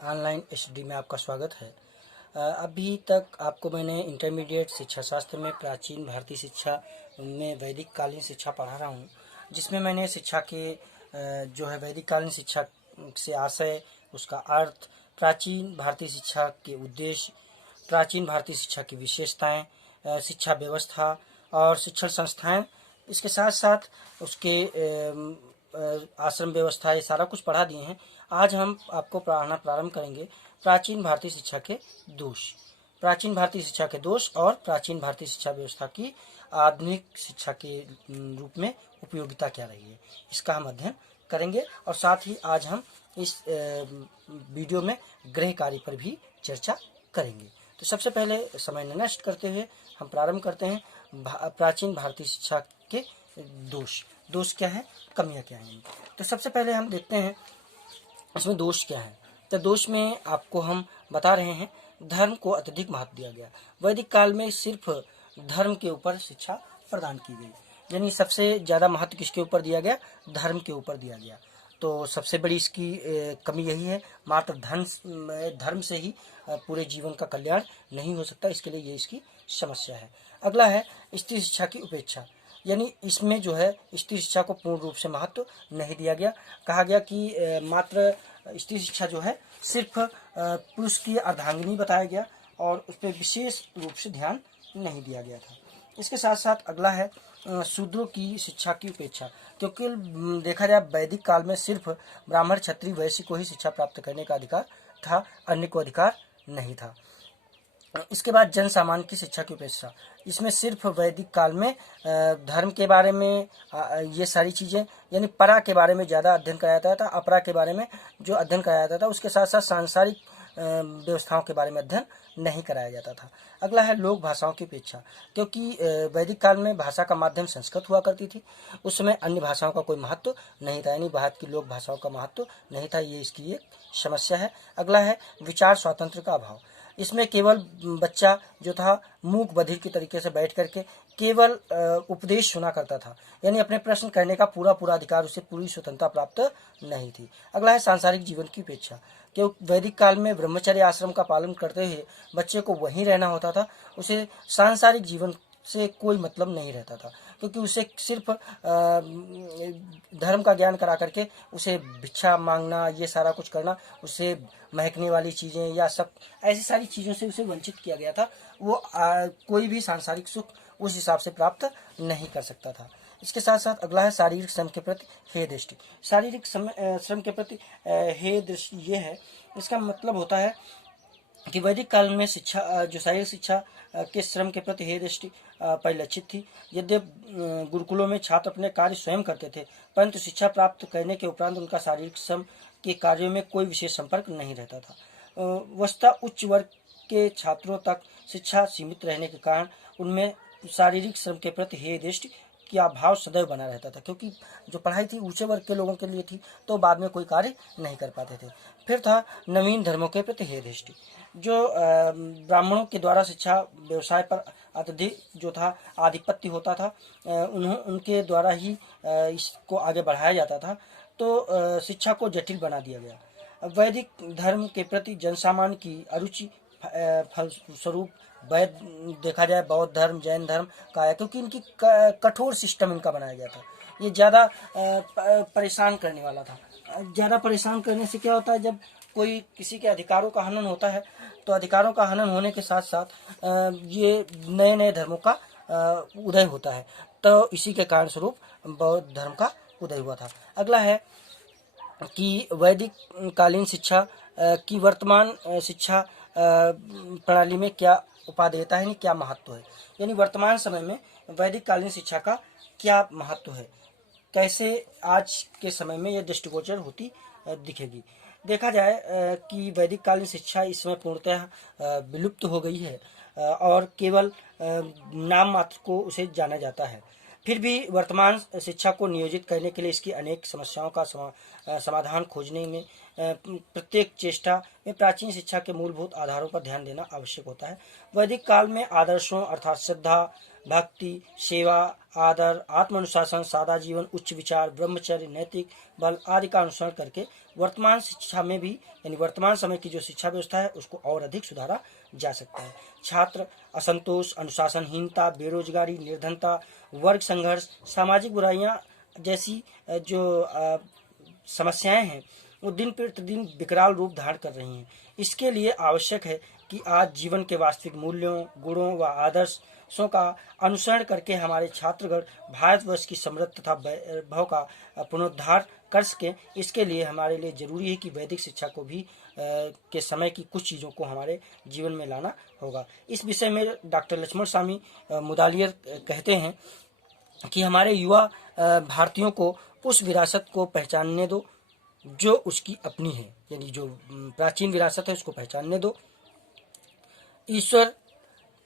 Online study में आपका स्वागत है। अभी तक आपको मैंने इंटरमीडिएट शिक्षा शास्त्र में प्राचीन भारतीय शिक्षा में वैदिक कालीन शिक्षा पढ़ा रहा हूँ, जिसमें मैंने शिक्षा के जो है वैदिक कालीन शिक्षा से आशय, उसका अर्थ, प्राचीन भारतीय शिक्षा के उद्देश्य, प्राचीन भारतीय शिक्षा की विशेषताएं, शिक्षा व्यवस्था और शिक्षण संस्थाएं, इसके साथ साथ उसके आश्रम व्यवस्था, ये सारा कुछ पढ़ा दिए हैं। आज हम आपको पढ़ाना प्रारंभ करेंगे प्राचीन भारतीय शिक्षा के दोष, प्राचीन भारतीय शिक्षा के दोष और प्राचीन भारतीय शिक्षा व्यवस्था की आधुनिक शिक्षा के रूप में उपयोगिता क्या रही है, इसका हम अध्ययन करेंगे। और साथ ही आज हम इस वीडियो में गृह कार्य पर भी चर्चा करेंगे। तो सबसे पहले समय न नष्ट करते हुए हम प्रारंभ करते हैं प्राचीन भारतीय शिक्षा के दोष क्या है, कमियां क्या हैं। तो सबसे पहले हम देखते हैं इसमें दोष क्या है। तो दोष में आपको हम बता रहे हैं, धर्म को अत्यधिक महत्व दिया गया। वैदिक काल में सिर्फ धर्म के ऊपर शिक्षा प्रदान की गई, यानी सबसे ज़्यादा महत्व किसके ऊपर दिया गया, धर्म के ऊपर दिया गया। तो सबसे बड़ी इसकी कमी यही है, मात्र धर्म से ही पूरे जीवन का कल्याण नहीं हो सकता, इसके लिए ये इसकी समस्या है। अगला है स्त्री शिक्षा की उपेक्षा, यानी इसमें जो है स्त्री शिक्षा को पूर्ण रूप से महत्व नहीं दिया गया। कहा गया कि मात्र स्त्री शिक्षा जो है सिर्फ पुरुष की अर्धांगिनी बताया गया और उस पर विशेष रूप से ध्यान नहीं दिया गया था। इसके साथ साथ अगला है शूद्रों की शिक्षा की उपेक्षा, क्योंकि देखा जाए वैदिक काल में सिर्फ ब्राह्मण, क्षत्रिय, वैश्य को ही शिक्षा प्राप्त करने का अधिकार था, अन्य को अधिकार नहीं था। इसके बाद जन सामान्य की शिक्षा की उपेक्षा, इसमें सिर्फ वैदिक काल में धर्म के बारे में ये सारी चीज़ें, यानी परा के बारे में ज़्यादा अध्ययन कराया जाता था, अपरा के बारे में जो अध्ययन कराया जाता था उसके साथ साथ सांसारिक व्यवस्थाओं के बारे में अध्ययन नहीं कराया जाता था। अगला है लोक भाषाओं की उपेक्षा, क्योंकि वैदिक काल में भाषा का माध्यम संस्कृत हुआ करती थी, उस समय अन्य भाषाओं का कोई महत्व नहीं था, यानी भारत की लोक भाषाओं का महत्व नहीं था, ये इसकी एक समस्या है। अगला है विचार स्वातंत्र का अभाव, इसमें केवल बच्चा जो था मूक बधिर की तरीके से बैठ करके केवल उपदेश सुना करता था, यानी अपने प्रश्न करने का पूरा अधिकार, उसे पूरी स्वतंत्रता प्राप्त नहीं थी। अगला है सांसारिक जीवन की उपेक्षा, क्योंकि वैदिक काल में ब्रह्मचर्य आश्रम का पालन करते हुए बच्चे को वहीं रहना होता था, उसे सांसारिक जीवन से कोई मतलब नहीं रहता था, क्योंकि उसे सिर्फ धर्म का ज्ञान करा करके उसे भिक्षा मांगना, ये सारा कुछ करना, उसे महकने वाली चीज़ें या सब ऐसी सारी चीज़ों से उसे वंचित किया गया था। वो कोई भी सांसारिक सुख उस हिसाब से प्राप्त नहीं कर सकता था। इसके साथ साथ अगला है शारीरिक श्रम के प्रति हेय दृष्टि। शारीरिक श्रम के प्रति हेय दृष्टि ये है, इसका मतलब होता है कि वैदिक काल में शिक्षा जो शारीरिक शिक्षा के श्रम के प्रति हेय दृष्टि परिलक्षित थी। यद्यपि गुरुकुलों में छात्र अपने कार्य स्वयं करते थे, परंतु शिक्षा प्राप्त करने के उपरांत उनका शारीरिक श्रम के कार्यों में कोई विशेष संपर्क नहीं रहता था। वस्तुतः उच्च वर्ग के छात्रों तक शिक्षा सीमित रहने के कारण उनमें शारीरिक श्रम के प्रति हेय दृष्टि का अभाव सदैव बना रहता था, क्योंकि जो पढ़ाई थी ऊंचे वर्ग के लोगों के लिए थी, तो बाद में कोई कार्य नहीं कर पाते थे। फिर था नवीन धर्मों के प्रति हेय दृष्टि, जो ब्राह्मणों के द्वारा शिक्षा व्यवसाय पर अत्यधिक जो था आधिपत्य होता था, उनके द्वारा ही इसको आगे बढ़ाया जाता था, तो शिक्षा को जटिल बना दिया गया। वैदिक धर्म के प्रति जनसामान्य की अरुचि फलस्वरूप वैद देखा जाए बौद्ध धर्म, जैन धर्म का है, क्योंकि इनकी कठोर सिस्टम इनका बनाया गया था। ये ज़्यादा परेशान करने वाला था। ज़्यादा परेशान करने से क्या होता है, जब कोई किसी के अधिकारों का हनन होता है, तो अधिकारों का हनन होने के साथ साथ ये नए नए धर्मों का उदय होता है, तो इसी के कारण स्वरूप बौद्ध धर्म का उदय हुआ था। अगला है कि वैदिक कालीन शिक्षा की वर्तमान शिक्षा प्रणाली में क्या उपादेयता है, क्या महत्व है, यानी वर्तमान समय में वैदिक कालीन शिक्षा का क्या महत्व है, कैसे आज के समय में यह दृष्टिगोचर होती दिखेगी। देखा जाए कि वैदिक कालीन शिक्षा इस समय पूर्णतः विलुप्त हो गई है और केवल नाम मात्र को उसे जाना जाता है। फिर भी वर्तमान शिक्षा को नियोजित करने के लिए इसकी अनेक समस्याओं का समाधान खोजने में प्रत्येक चेष्टा में प्राचीन शिक्षा के मूलभूत आधारों पर ध्यान देना आवश्यक होता है। वैदिक काल में आदर्शों अर्थात श्रद्धा, भक्ति, सेवा, आदर, आत्मानुशासन, सादा जीवन, उच्च विचार, ब्रह्मचर्य, नैतिक बल आदि का अनुसरण करके वर्तमान शिक्षा में भी यानी वर्तमान समय की जो शिक्षा व्यवस्था है उसको और अधिक सुधारा जा सकता है। छात्र असंतोष, अनुशासनहीनता, बेरोजगारी, निर्धनता, वर्ग संघर्ष, सामाजिक बुराइयां जैसी जो समस्याएं हैं वो दिन प्रतिदिन विकराल रूप धारण कर रही हैं। इसके लिए आवश्यक है कि आज जीवन के वास्तविक मूल्यों, गुणों व आदर्शों का अनुसरण करके हमारे छात्रगण भारतवर्ष की समृद्ध तथा वैभव का पुनरुद्धार कर सकें। इसके लिए हमारे लिए जरूरी है कि वैदिक शिक्षा को भी के समय की कुछ चीज़ों को हमारे जीवन में लाना होगा। इस विषय में डॉक्टर लक्ष्मण स्वामी मुदालियर कहते हैं कि हमारे युवा भारतीयों को उस विरासत को पहचानने दो जो उसकी अपनी है, यानी जो प्राचीन विरासत है उसको पहचानने दो। ईश्वर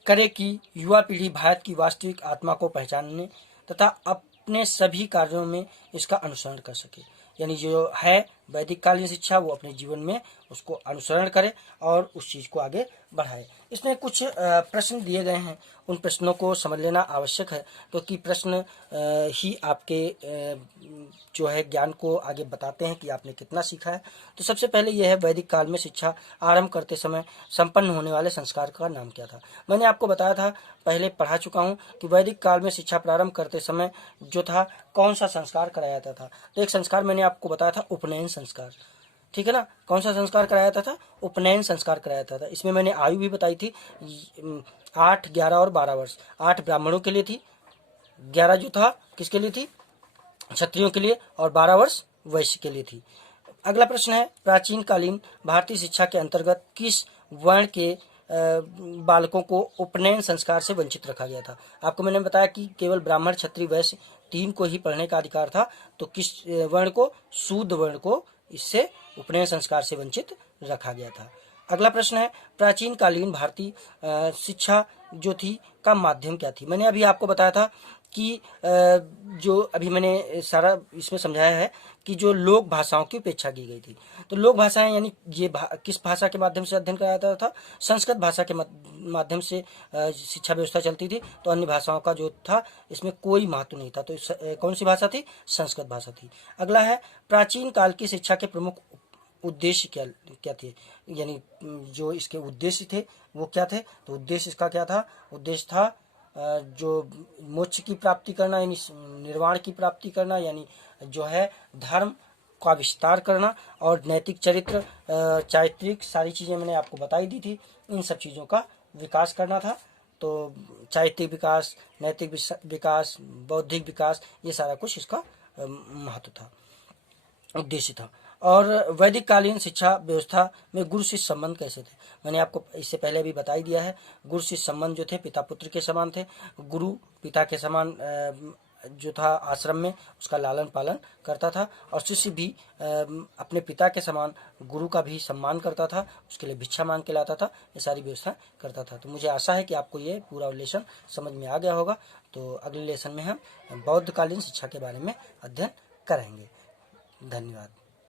करे कि युवा पीढ़ी भारत की वास्तविक आत्मा को पहचानने तथा अपने सभी कार्यों में इसका अनुसरण कर सके, यानी जो है वैदिक कालीन शिक्षा वो अपने जीवन में उसको अनुसरण करे और उस चीज़ को आगे बढ़ाए। इसमें कुछ प्रश्न दिए गए हैं, उन प्रश्नों को समझ लेना आवश्यक है क्योंकि प्रश्न ही आपके जो है ज्ञान को आगे बताते हैं कि आपने कितना सीखा है। तो सबसे पहले यह है वैदिक काल में शिक्षा आरंभ करते समय संपन्न होने वाले संस्कार का नाम क्या था। मैंने आपको बताया था, पहले पढ़ा चुका हूँ कि वैदिक काल में शिक्षा प्रारंभ करते समय जो था कौन सा संस्कार कराया जाता था। तो एक संस्कार मैंने आपको बताया था उपनयन संस्कार, ठीक है ना। कौन सा संस्कार कराया जाता था? उपनयन संस्कार कराया जाता था। इसमें मैंने आयु भी बताई थी, 8, 11 और 12 वर्ष। 8 ब्राह्मणों के लिए थी, 11 जो था किसके लिए थी? क्षत्रियों के लिए, और 12 वर्ष वैश्य के लिए थी। अगला प्रश्न है, प्राचीन कालीन भारतीय शिक्षा के अंतर्गत किस वर्ण के बालकों को उपनयन संस्कार से वंचित रखा गया था। आपको मैंने बताया कि केवल ब्राह्मण, क्षत्रिय, वैश्य 3 को ही पढ़ने का अधिकार था, तो किस वर्ण को? शूद्र वर्ण को इससे उपनयन संस्कार से वंचित रखा गया था। अगला प्रश्न है, प्राचीन कालीन भारतीय शिक्षा जो थी का माध्यम क्या थी। मैंने अभी आपको बताया था कि जो अभी मैंने सारा इसमें समझाया है कि जो लोक भाषाओं की उपेक्षा की गई थी। तो लोक भाषाएं यानी ये किस भाषा के माध्यम से अध्ययन कराया जाता था? संस्कृत भाषा के माध्यम से शिक्षा व्यवस्था चलती थी। तो अन्य भाषाओं का जो था इसमें कोई महत्व नहीं था। तो कौन सी भाषा थी? संस्कृत भाषा थी। अगला है, प्राचीन काल की शिक्षा के प्रमुख उद्देश्य क्या थे, यानी जो इसके उद्देश्य थे वो क्या थे। तो उद्देश्य इसका क्या था? उद्देश्य था जो मोक्ष की प्राप्ति करना, यानी निर्वाण की प्राप्ति करना, यानी जो है धर्म का विस्तार करना, और नैतिक चरित्र, चारित्रिक सारी चीज़ें मैंने आपको बताई दी थी। इन सब चीज़ों का विकास करना था। तो चारित्रिक विकास, नैतिक विकास, बौद्धिक विकास, ये सारा कुछ इसका महत्व था, उद्देश्य था। और वैदिक कालीन शिक्षा व्यवस्था में गुरु शिष्य संबंध कैसे थे? मैंने आपको इससे पहले भी बता ही दिया है। गुरु शिष्य संबंध जो थे पिता पुत्र के समान थे। गुरु पिता के समान जो था आश्रम में उसका लालन पालन करता था, और शिष्य भी अपने पिता के समान गुरु का भी सम्मान करता था, उसके लिए भिक्षा मांग के लाता था, ये सारी व्यवस्था करता था। तो मुझे आशा है कि आपको ये पूरा लेसन समझ में आ गया होगा। तो अगले लेसन में हम बौद्ध कालीन शिक्षा के बारे में अध्ययन करेंगे। धन्यवाद।